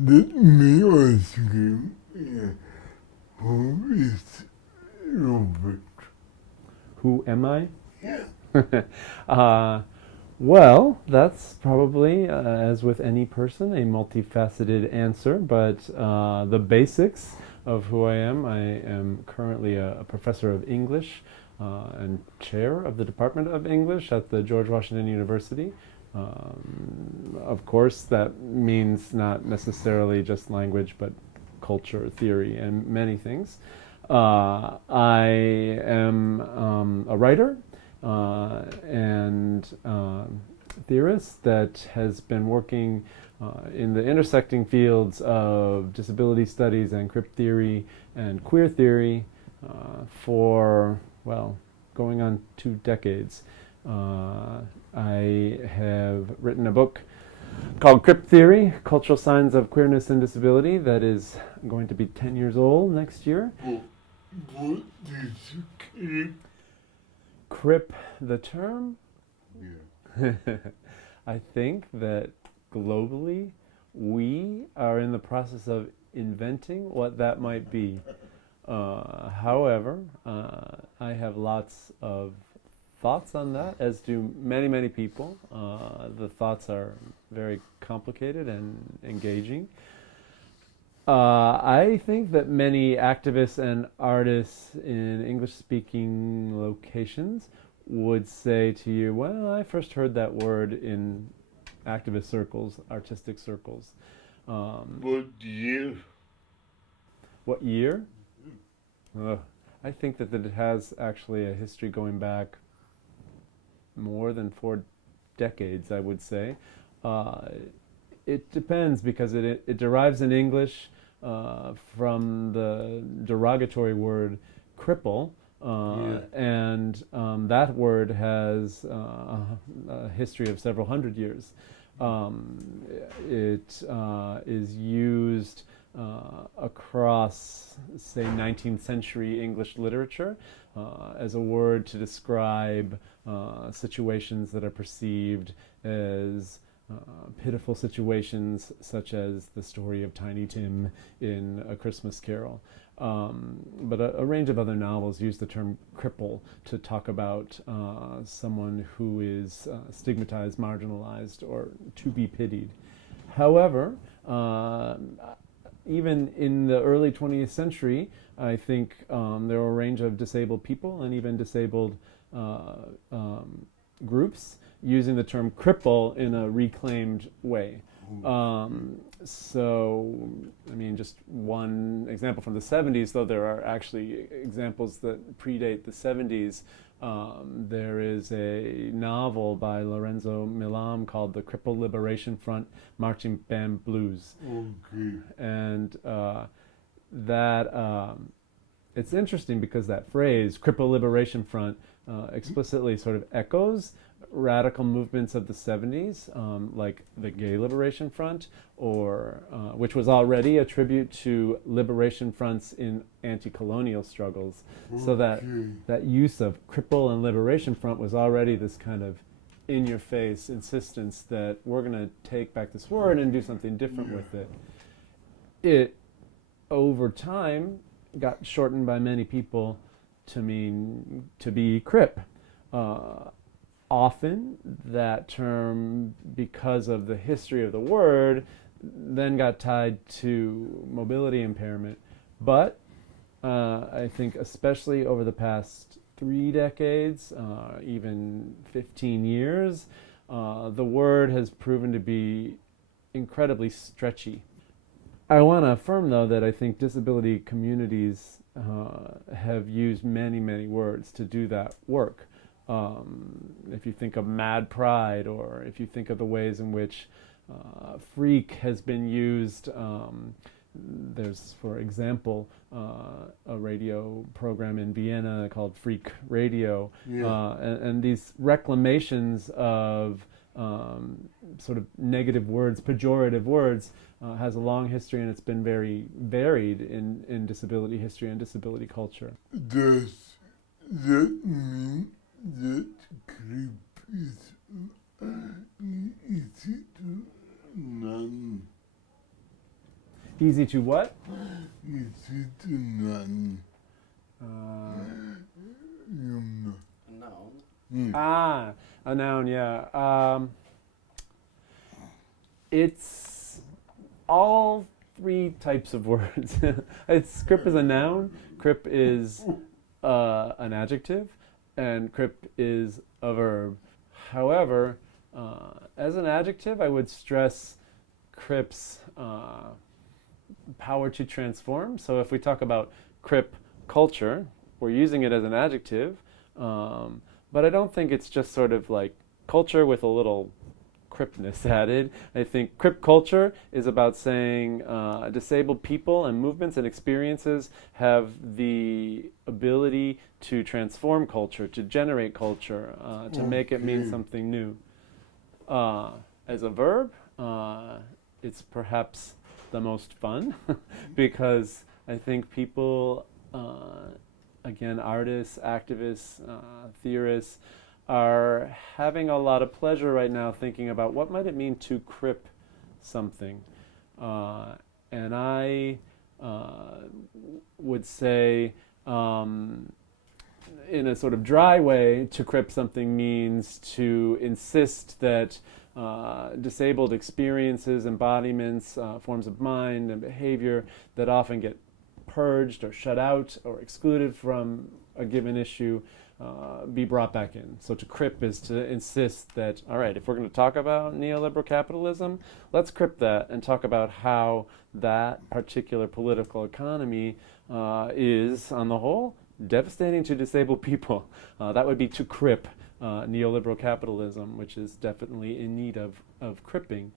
Let me ask him, who is Robert? Who am I? Yeah. uh, well, that's probably, as with any person, a multifaceted answer, but the basics of who I am currently a professor of English and chair of the Department of English at the George Washington University. Of course, that means not necessarily just language, but culture, theory, and many things. I am a writer and theorist that has been working in the intersecting fields of disability studies and Crip theory and queer theory for, well, going on 2 decades. I have written a book called Crip Theory, Cultural Signs of Queerness and Disability, that is going to be 10 years old next year. What is Crip? Crip, the term? Yeah. I think that globally we are in the process of inventing what that might be. However, I have lots of thoughts on that, as do many, many people. The thoughts are very complicated and engaging. I think that many activists and artists in English-speaking locations would say to you, well, I first heard that word in activist circles, artistic circles. What year? What year? I think that it has actually a history going back more than 4 decades, I would say. It depends because it derives in English from the derogatory word cripple, and that word has a history of several hundred years. It is used across, say, 19th century English literature as a word to describe situations that are perceived as pitiful situations, such as the story of Tiny Tim in A Christmas Carol. But a range of other novels use the term cripple to talk about someone who is stigmatized, marginalized, or to be pitied. However, even in the early 20th century, I think there were a range of disabled people and even disabled groups using the term cripple in a reclaimed way. So, I mean, just one example from the 70s, though there are actually examples that predate the 70s. There is a novel by Lorenzo Millam called The Cripple Liberation Front Marching Band Blues. Okay. And that it's interesting because that phrase, Cripple Liberation Front, explicitly sort of echoes radical movements of the 70s, like the Gay Liberation Front, or which was already a tribute to liberation fronts in anti-colonial struggles. Okay. So that use of cripple and liberation front was already this kind of in-your-face insistence that we're going to take back this word and do something different with it. It, over time, got shortened by many people to mean to be crip. Often that term, because of the history of the word, then got tied to mobility impairment. But I think especially over the past 3 decades, even 15 years, the word has proven to be incredibly stretchy. I want to affirm, though, that I think disability communities have used many, many words to do that work. If you think of mad pride, or if you think of the ways in which freak has been used, there's, for example, a radio program in Vienna called Freak Radio, and these reclamations of sort of negative words, pejorative words, has a long history, and it's been very varied in disability history and disability culture. Does that mean that Crip is it Easy to what? Easy to none. No. A noun, yeah. It's all three types of words. Crip is a noun, crip is an adjective, and crip is a verb. However, as an adjective, I would stress crip's power to transform. So if we talk about crip culture, we're using it as an adjective, but I don't think it's just sort of like culture with a little cripness added. I think crip culture is about saying disabled people and movements and experiences have the ability to transform culture, to generate culture, to make it mean something new. As a verb, it's perhaps the most fun because I think people, again, artists, activists, theorists, are having a lot of pleasure right now thinking about what might it mean to crip something. And I would say, in a sort of dry way, to crip something means to insist that disabled experiences, embodiments, forms of mind and behavior that often get purged or shut out or excluded from a given issue be brought back in. So to crip is to insist that, all right, if we're going to talk about neoliberal capitalism, let's crip that and talk about how that particular political economy is, on the whole, devastating to disabled people. That would be to crip neoliberal capitalism, which is definitely in need of cripping.